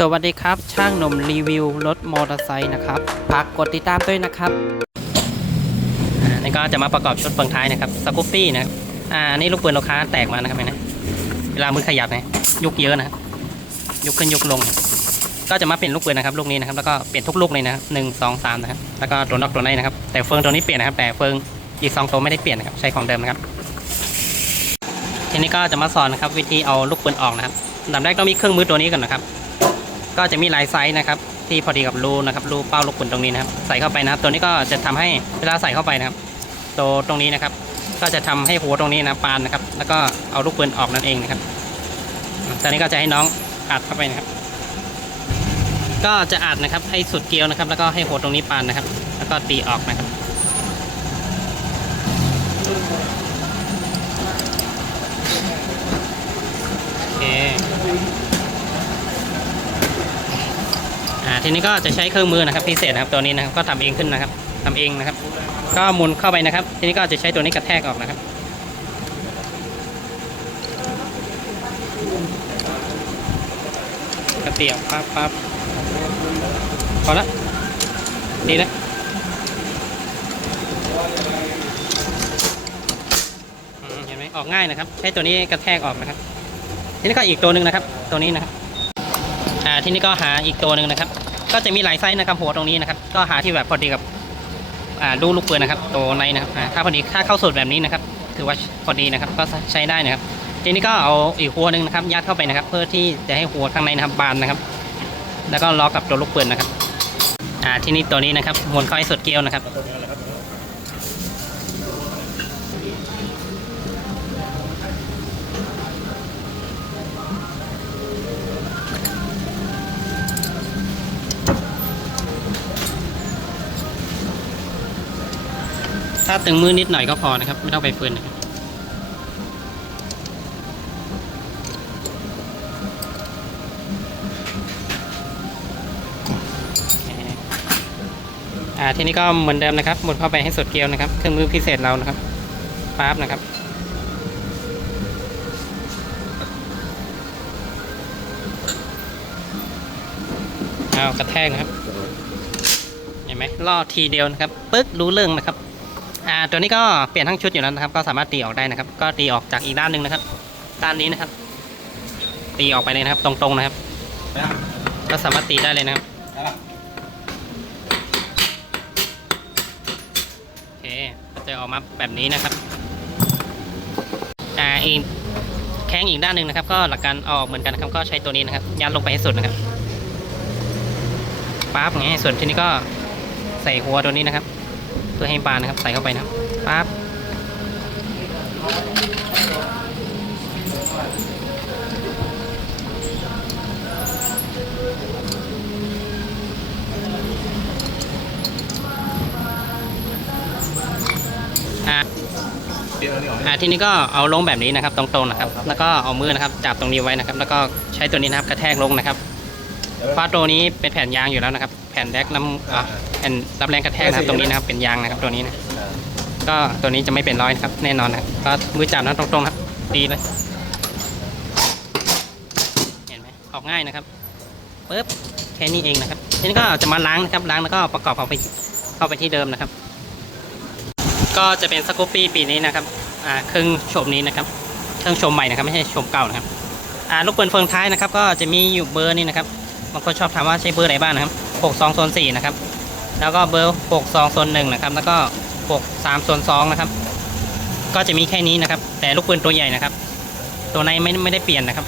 สวัสดีครับ ช่างหนุ่มรีวิวรถมอเตอร์ไซค์นะครับฝากกดติดตามด้วยนะครับอ่านี่ก็จะมาประกอบชุดเฟืองท้ายนะครับสกูปปี้นะครับอ่านี่ลูกปืนลูกค้าแตกมานะครับเห็นไหมเวลามือขยับนี่ยยุกเยอะนะยุกขึ้นยุกลง ก็จะมาเปลี่ยนลูกปืนนะครับลูกนี้นะครับแล้วก็เปลี่ยนทุกลูกเลยนะครับหนึ่งสองสามนะครับแล้วก็ตัวน็อกตัวในนะครับแต่เฟืองตัวนี้เปลี่ยนนะครับแต่เฟืองอีกสองตัวไม่ได้เปลี่ยนนะครับใช้ของเดิมนะครับทีนี้ก็จะมาสอนนะครับวิธีเอาลูกปืนออกนะครับดับแรกต้องมีเครื่องมือตัวนี้ก่อนนะครับ ก็จะมีหลายไซส์นะครับ ที่พอดีกับรูนะครับรูเป้าลูกปืนตรงนี้นะครับ ใส่เข้าไปนะครับ ตัวนี้ก็จะทำให้เวลาใส่เข้าไปนะครับ ตัวตรงนี้นะครับ ก็จะทำให้หัวตรงนี้นะปานนะครับ แล้วก็เอาลูกปืนออกนั่นเองนะครับตอนนี้ก็จะให้น้องอัดเข้าไปนะครับ ก็จะอัดนะครับให้สุดเกลียวนะครับ แล้วก็ให้หัวตรงนี้ปานนะครับ แล้วก็ตีออกนะครับโอเค อ่าทีนี้ก็จะใช้เครื่องมือนะครับพิเศษนะครับตัวนี้นะครับก็ทำเองขึ้นนะครับทำเองนะครับ ก็หมุนเข้าไปนะครับ ทีนี้ก็จะใช้ตัวนี้กระแทกออกนะครับกระเตียวปั๊บปั๊บพอละดีแล้วเห็นไหมออกง่ายนะครับ ใช้ตัวนี้กระแทกออกนะครับทีนี้ก็อีกตัวหนึ่งนะครับ ตัวนี้นะครับ อ่าทีนี้ก็หาอีกตัวหนึ่งนะครับ ก็จะมีหลายไซส์นะครับหัวตรงนี้นะครับ ก็หาที่แบบพอดีกับอ่าลูกลูกปืนนะครับ ตัวในนะครับอ่าถ้าพอดีถ้าเข้าสูตรแบบนี้นะครับ ถือว่าพอดีนะครับ ก็ใช้ได้นะครับ ทีนี้ก็เอาอีกหัวหนึ่งนะครับ ยัดเข้าไปนะครับ เพื่อที่จะให้หัวข้างในนะครับบานนะครับ แล้วก็ล็อกกับตัวลูกปืนนะครับอ่าทีนี้ตัวนี้นะครับหมุนเข้าให้สุดเกลียวนะครับาตึงมือนิดหน่อยก็พอนะครับ ไม่ต้องไปฟืนนะครับอ่าทีนี้ก็เหมือนเดิมนะครับหมุนเข้าไปให้สุดเกลียวนะครับ เครื่องมือพิเศษเรานะครับปั๊บนะครับเอากระแทกนะครับ เห็นไหมล่อทีเดียวนะครับ ปึ๊กรู้เรื่องนะครับ อ่าตัวนี้ก็เปลี่ยนทั้งชุดอยู่แล้วนะครับ ก็สามารถตีออกได้นะครับ ก็ตีออกจากอีกด้านหนึ่งนะครับ ด้านนี้นะครับ ตีออกไปเลยนะครับ ตรงๆนะครับ ก็สามารถตีได้เลยนะครับโอเคก็จะออกมาแบบนี้นะครับอ่าอีกแข้งอีกด้านหนึ่งนะครับ ก็หลักการเอาออกเหมือนกันนะครับ ก็ใช้ตัวนี้นะครับ ยัดลงไปให้สุดนะครับปั๊บอย่างนี้ส่วนที่นี้ก็ใส่หัวตัวนี้นะครับ เพื่อให้ปลานะครับ ใส่เข้าไปนะครับปั๊บอ่าทีนี้ก็เอาลงแบบนี้นะครับตรงๆนะครับ แล้วก็เอามือนะครับจับตรงนี้ไว้นะครับ แล้วก็ใช้ตัวนี้นะครับกระแทกลงนะครับ เพราะตัวนี้เป็นแผ่นยางอยู่แล้วนะครับ แผ่นแดกน้ำอ่าแผ่นรับแรงกระแทกนะครับตรงนี้นะครับเป็นยางนะครับตัวนี้นะก็ตัวนี้จะไม่เป็นร้อยนะครับแน่นอนนะครับก็มือจับนะตรงๆครับตีเลยเห็นไหมออกง่ายนะครับปึ๊บแค่นี้เองนะครับทีนี้ก็จะมาล้างนะครับล้างแล้วก็ประกอบเข้าไปเข้าไปที่เดิมนะครับ ก็จะเป็นสกูปปี้ปีนี้นะครับอ่าเครื่องชมนี้นะครับเครื่องชมใหม่นะครับไม่ใช่ชมเก่านะครับอ่าลูกปืนเฟืองท้ายนะครับ ก็จะมีอยู่เบอร์นี่นะครับ บางคนชอบถามว่าใช้เบอร์ไหนบ้างนะครับ 62โซน4นะครับ แล้วก็เบอร์ 62โซน1นะครับ แล้วก็ 63โซน2นะครับ ก็จะมีแค่นี้นะครับ แต่ลูกปืนตัวใหญ่นะครับ ตัวในไม่ไม่ได้เปลี่ยนนะครับ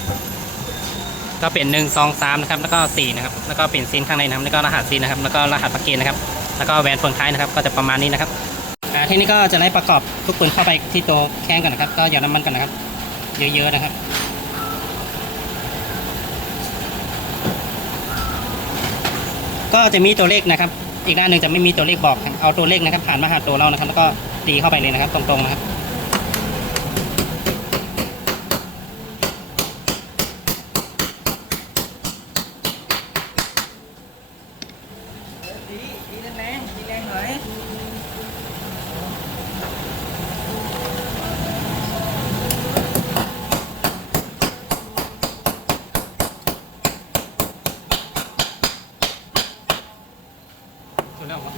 ก็เปลี่ยนหนึ่งสองสามนะครับ แล้วก็สี่นะครับ แล้วก็เปลี่ยนซีนข้างในนะครับ แล้วก็รหัสซีนนะครับ แล้วก็รหัสปากเกนนะครับ แล้วก็แหวนเฟืองท้ายนะครับ ก็จะประมาณนี้นะครับทีนี้ก็จะได้ประกอบลูกปืนเข้าไปที่ตัวแข้งกันนะครับ ก็หยอดน้ำมันกันนะครับ เยอะๆนะครับ ก็จะมีตัวเลขนะครับ อีกด้านหนึ่งจะไม่มีตัวเลขบอก เอาตัวเลขนะครับผ่านมาหาตัวเรานะครับ แล้วก็ตีเข้าไปเลยนะครับ ตรงๆนะครับ ดีดีแรงดีแรงหน่อย ครับ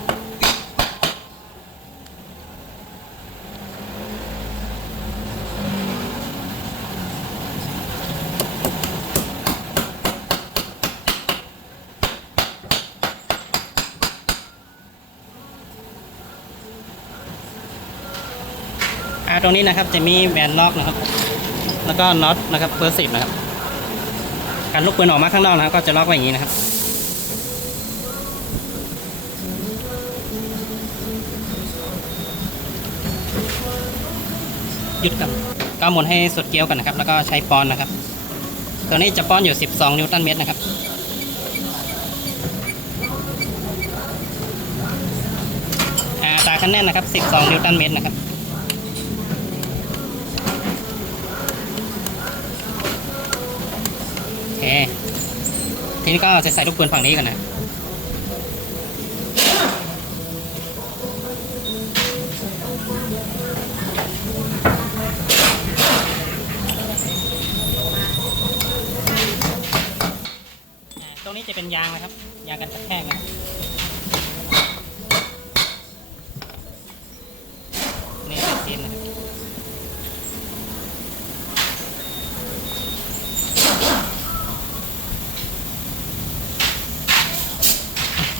อ่า ตรงนี้นะครับจะมีแบนล็อกนะครับ แล้วก็น็อตนะครับเบอร์สิบนะครับการลูกปืนออกมาข้างนอกนะครับก็จะล็อกไว้อย่างนี้นะครับหยุดครับก็หมุนให้สุดเกลียวกันนะครับ แล้วก็ใช้ปอนนะครับ ตัวนี้จะป้อนอยู่ 12 นิวตันเมตรนะครับอ่าตาคันแน่นนะครับ 12 นิวตันเมตรนะครับ ทีนี้ก็จะใส่ลูกปืนฝั่งนี้กันนะ อ่าตรงนี้จะเป็นยางนะครับ ยางกันกระแทกนะครับนี่เป็นซีนนะครับ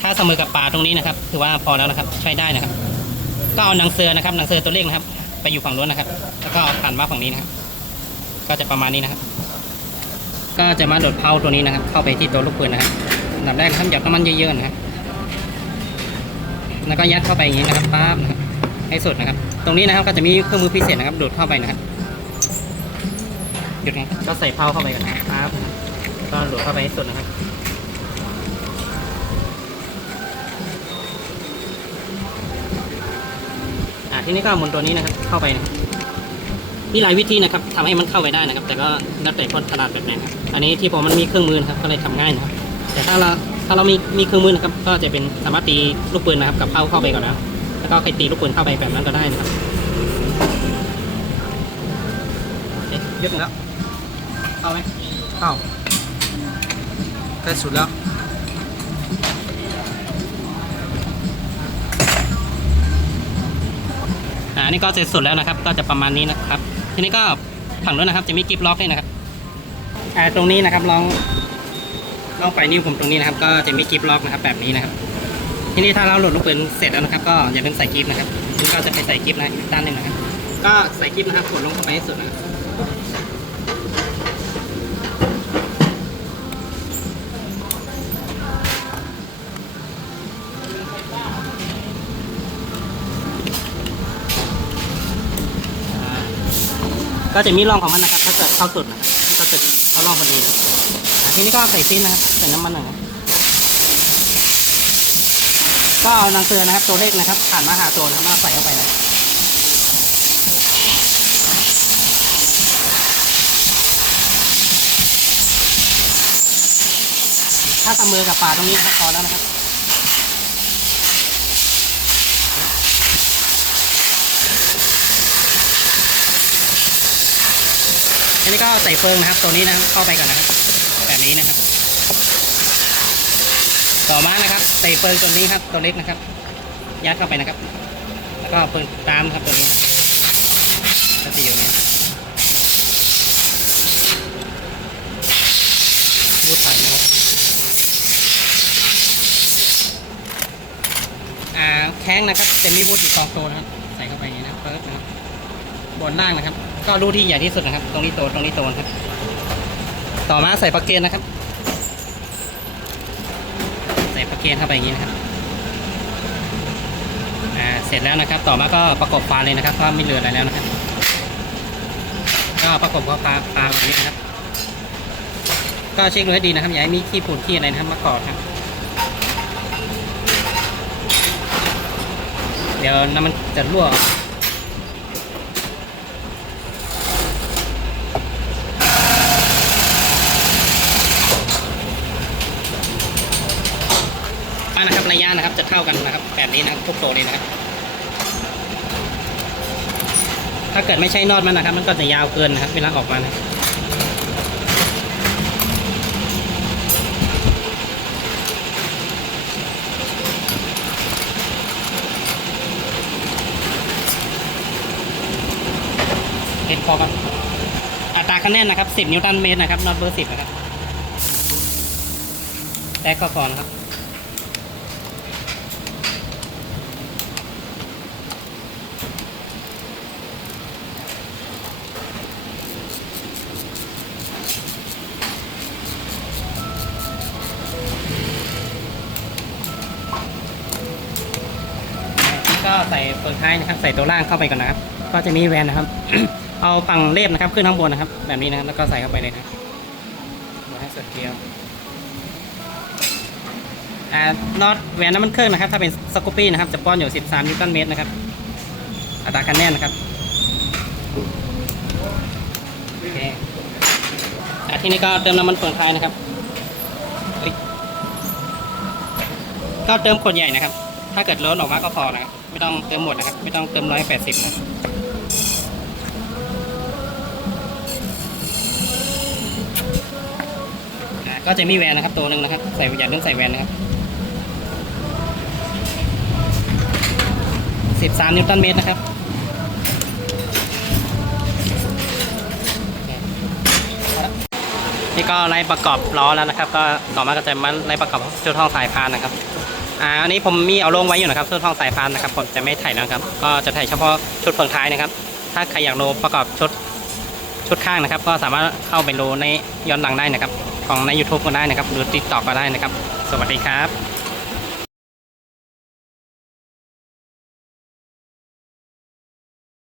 ถ้า เสมอกับป่าตรงนี้นะครับ ถือว่าพอแล้วนะครับ ใช้ได้นะครับ ก็เอาหนังเสือนะครับหนังเสือตัวเล็กนะครับ ไปอยู่ฝั่งนู้นนะครับ แล้วก็เอาผ่านมาฝั่งนี้นะครับ ก็จะประมาณนี้นะครับ ก็จะมาโดดเพาตัวนี้นะครับ เข้าไปที่ตัวลูกปืนนะครับอันดับแรกนะครับหยอดน้ำมันเยอะๆนะครับแล้วก็ยัดเข้าไปอย่างนี้นะครับป๊าบนะครับให้สุดนะครับ ตรงนี้นะครับก็จะมีเครื่องมือพิเศษนะครับดูดเข้าไปนะครับหยุดไงก็ใส่เพาเข้าไปกันนนะครับก็ดูดเข้าไปให้สุดนะครับ ทีนี้ก็หมุนตัวนี้นะครับเข้าไปนะมีหลายวิธีนะครับทำให้มันเข้าไปได้นะครับ แต่ก็แล้วแต่คนถนัดแบบไหนครับอันนี้ที่ผมมันมีเครื่องมือนะครับก็เลยทำง่ายนะครับ แต่ถ้าเราถ้าเรามีมีเครื่องมือนะครับ ก็จะเป็นสามารถตีลูกปืนนะครับกับเข้าเข้าไปก่อนนะครับแล้วก็ใครตีลูกปืนเข้าไปแบบนั้นก็ได้นะครับเอ๊ะยึดแล้วเข้าไหมเข้าใกล้สุดแล้ว อันนี่ก็เสร็จสุดแล้วนะครับ ก็จะประมาณนี้นะครับ ทีนี้ก็ฝั่งนู้นนะครับ จะมีกิฟล็อกด้วยนะครับอ่าตรงนี้นะครับลองลองไปนิ้วผมตรงนี้นะครับ ก็จะมีกิฟล็อกนะครับแบบนี้นะครับ ทีนี้ถ้าเราโหลดลูกปืนเสร็จแล้วนะครับ ก็อย่าลืมใส่กิฟนะครับนี่ก็จะไปใส่กิฟนะอีกด้านหนึ่งนะครับ ก็ใส่กิฟนะครับกดลงเข้าไปให้สุดนะครับ ก็จะมีร่องของมันนะครับถ้าเกิดเข้าสุดนะครับก็จะเข้าร่องพอดีนะทีนี้ก็ใส่ซีนนะครับใส่น้ำมันหน่อยก็เอาหนังสือนะครับตัวเลขนะครับผ่านมาหาตัวนะครับมาใส่เข้าไปนะถ้าทำมือกับปลาตรงนี้นะครับพอแล้วนะครับ นี้ก็ใส่เฟืองนะครับ ตัวนี้นะเข้าไปก่อนนะครับ แบบนี้นะครับ ต่อมานะครับ ใส่เฟืองตัวนี้ครับตัวเล็กนะครับ ยัดเข้าไปนะครับ แล้วก็เฟืองตามครับตัวนี้ก็จะอยู่อย่างนี้รูดใส่นะครับอ่าแข้งนะครับจะมีวุ้ดอีกสองตัวนะครับ ใส่เข้าไปอย่างนี้นะครับเปิดนะครับบนล่างนะครับ ก็รูที่ใหญ่ที่สุดนะครับ ตรงนี้โตตรงนี้โตนะครับ ต่อมาใส่ปลั๊กเกนนะครับ ใส่ปลั๊กเกนเข้าไปอย่างนี้นะครับอ่าเสร็จแล้วนะครับ ต่อมาก็ประกบฝาเลยนะครับเพราะไม่เหลืออะไรแล้วนะครับ ก็ประกบกับฝาฝาแบบนี้นะครับ ก็เช็คดูให้ดีนะครับอย่าให้มีขี้ฝุ่นขี้อะไรนะครับมาเกาะครับเดี๋ยวน้ำมันจะรั่ว ระยะนะครับ จะเท่ากันนะครับ แบบนี้นะทุกตัวนี้นะครับ ถ้าเกิดไม่ใช่นอดมันนะครับ มันก็จะยาวเกินนะครับ เวลาออกมานะเห็นพอครับอัตราคะแนนนะครับ 10 นิวตันเมตรนะครับนอตเบอร์ 10 นะครับ แตกก่อนครับ ใส่เปลือกท้ายนะครับ ใส่ตัวล่างเข้าไปก่อนนะครับ ก็จะมีแวนนะครับ เอาฝั่งเรียบนะครับ ขึ้นข้างบนนะครับ แบบนี้นะครับ แล้วก็ใส่เข้าไปเลยนะครับดูให้สุดเกลียวอ่าน็อตแวนน้ำมันเครื่องนะครับ ถ้าเป็นสกูปปี้นะครับ จะป้อนอยู่ 13นิวตันเมตรนะครับ อัตราการแน่นนะครับโอเคอ่าทีนี้ก็เติมน้ำมันเปลือกท้ายนะครับก็เติมขวดใหญ่นะครับ ถ้าเกิดล้นออกมาก็พอนะครับ ไม่ต้องเติมหมดนะครับ ไม่ต้องเติมร้อยแปดสิบนะก็จะมีแวนนะครับตัวหนึ่งนะครับ ใส่อย่าลืมใส่แวนนะครับสิบสามนิวตันเมตรนะครับนี่ก็ไล่ประกอบล้อแล้วนะครับ ก็ต่อมาก็จะมาไล่ประกอบชุดห้องสายพานนะครับ อ่าอันนี้ผมมีเอาลงไว้อยู่นะครับชุดห้องสายพานนะครับผมจะไม่ถ่ายนะครับ ก็จะถ่ายเฉพาะชุดเฟืองท้ายนะครับ ถ้าใครอยากดูประกอบชุดชุดข้างนะครับ ก็สามารถเข้าไปดูในย้อนหลังได้นะครับ ของใน YouTube ก็ได้นะครับหรือติดต่อก็ได้นะครับ สวัสดีครับ